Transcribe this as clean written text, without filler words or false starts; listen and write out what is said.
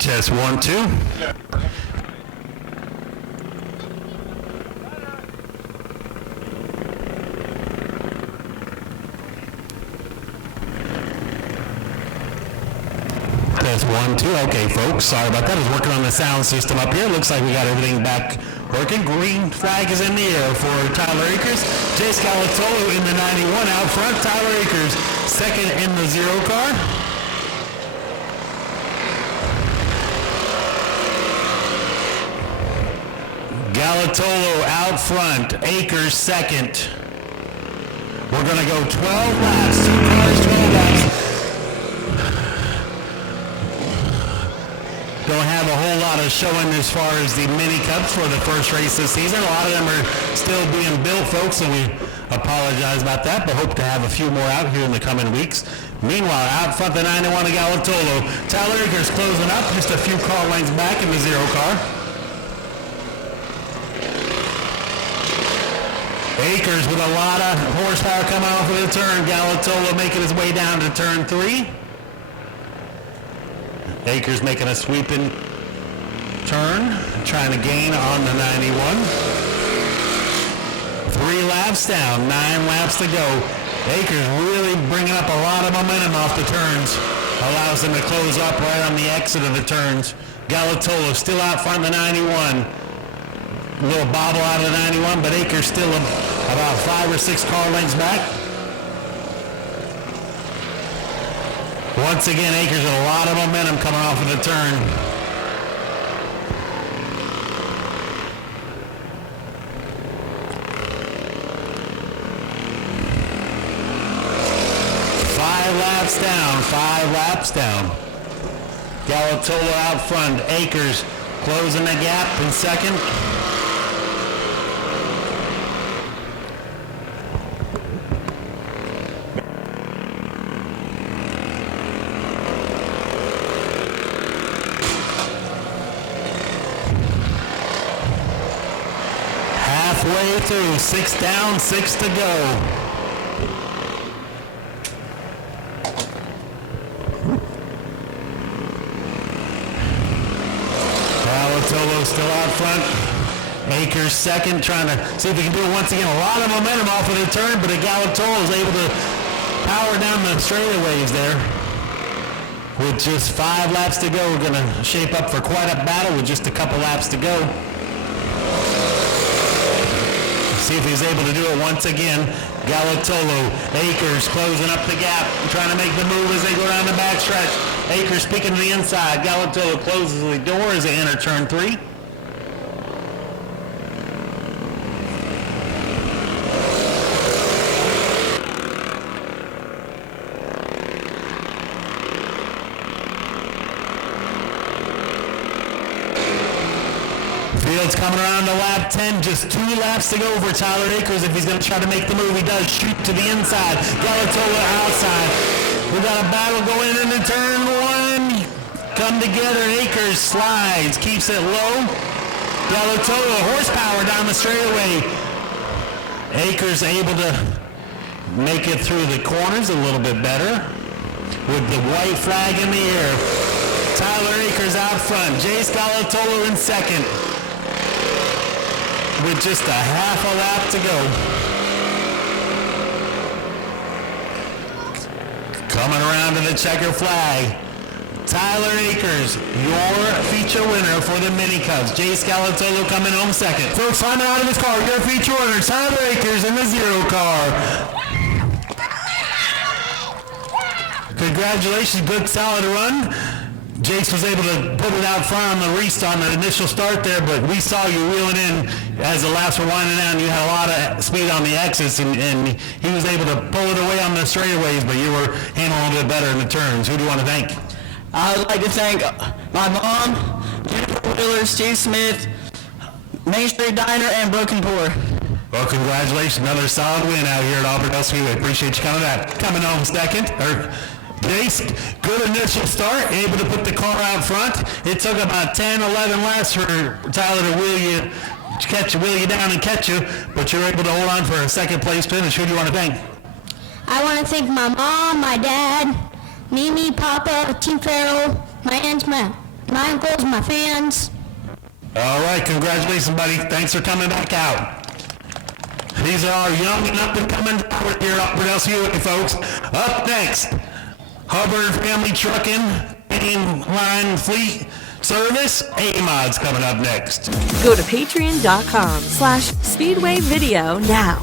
Test 1, 2. Test 1, 2. Okay, folks, sorry about that. I was working on the sound system up here. Looks like we got everything back working. Green flag is in the air for Tyler Akers. Chase Babb in the 91 out front. Tyler Akers second in the 0 car. Galatolo out front, Akers second. We're going to go 12 laps, 2 cars, 12 laps. Don't have a whole lot of showing as far as the mini cups for the first race this season. A lot of them are still being built, folks, and we apologize about that, but hope to have a few more out here in the coming weeks. Meanwhile, out front the 91 of Galatolo, Tyler Akers closing up, just a few car lengths back in the 0 car. Akers with a lot of horsepower coming off of the turn. Galatolo making his way down to turn 3. Akers making a sweeping turn, trying to gain on the 91. 3 laps down, 9 laps to go. Akers really bringing up a lot of momentum off the turns. Allows him to close up right on the exit of the turns. Galatolo still out front of the 91. A little bobble out of the 91, but Akers still about 5 or 6 car lengths back. Once again, Akers with a lot of momentum coming off of the turn. Five laps down. Galatolo out front. Akers closing the gap in second. Halfway through, 6 down, 6 to go. Galatolo still out front. Akers second, trying to see if he can do it once again. A lot of momentum off of the turn, but Galatolo is able to power down the straightaways there. With just 5 laps to go, we're going to shape up for quite a battle with just a couple laps to go. See if he's able to do it once again. Galatolo, Akers closing up the gap, trying to make the move as they go down the backstretch. Akers peeking to the inside. Galatolo closes the door as they enter turn 3. Field's coming around to lap 10, just 2 laps to go for Tyler Akers. If he's going to try to make the move, he does shoot to the inside. Galatolo outside. We got a battle going into turn 1. Come together, Akers slides, keeps it low. Galatolo, horsepower down the straightaway. Akers able to make it through the corners a little bit better with the white flag in the air. Tyler Akers out front. Chase Galatolo in second with just a half a lap to go. Coming around to the checker flag. Tyler Akers, your feature winner for the mini cups. Chase Galatolo coming home second. Folks, climbing out of his car, your feature winner, Tyler Akers in the 0 car. Congratulations, good solid run. Jace was able to put it out front on the restart, on the initial start there, but we saw you wheeling in as the laps were winding down. You had a lot of speed on the exits, and he was able to pull it away on the straightaways, but you were handling a little bit better in the turns. Who do you want to thank? I would like to thank my mom, Jennifer Wheeler, Steve Smith, Main Street Diner, and Broken Poor. Well, congratulations. Another solid win out here at Auburndale Speedway. Appreciate you coming back. Coming home second. Jace, good initial start, able to put the car out front. It took about 10, 11 laps for Tyler to wheel you down and catch you, but you're able to hold on for a second place finish. Who do you want to thank? I want to thank my mom, my dad, Mimi, Papa, Team Farrell, my aunt, my uncles, my fans. All right, congratulations, buddy. Thanks for coming back out. These are our young and up-and-coming drivers here at Auburndale, folks. Up next, Hubbard Family Trucking, Mainline Fleet Service. A-Mod's coming up next. Go to patreon.com/Speedway Video now.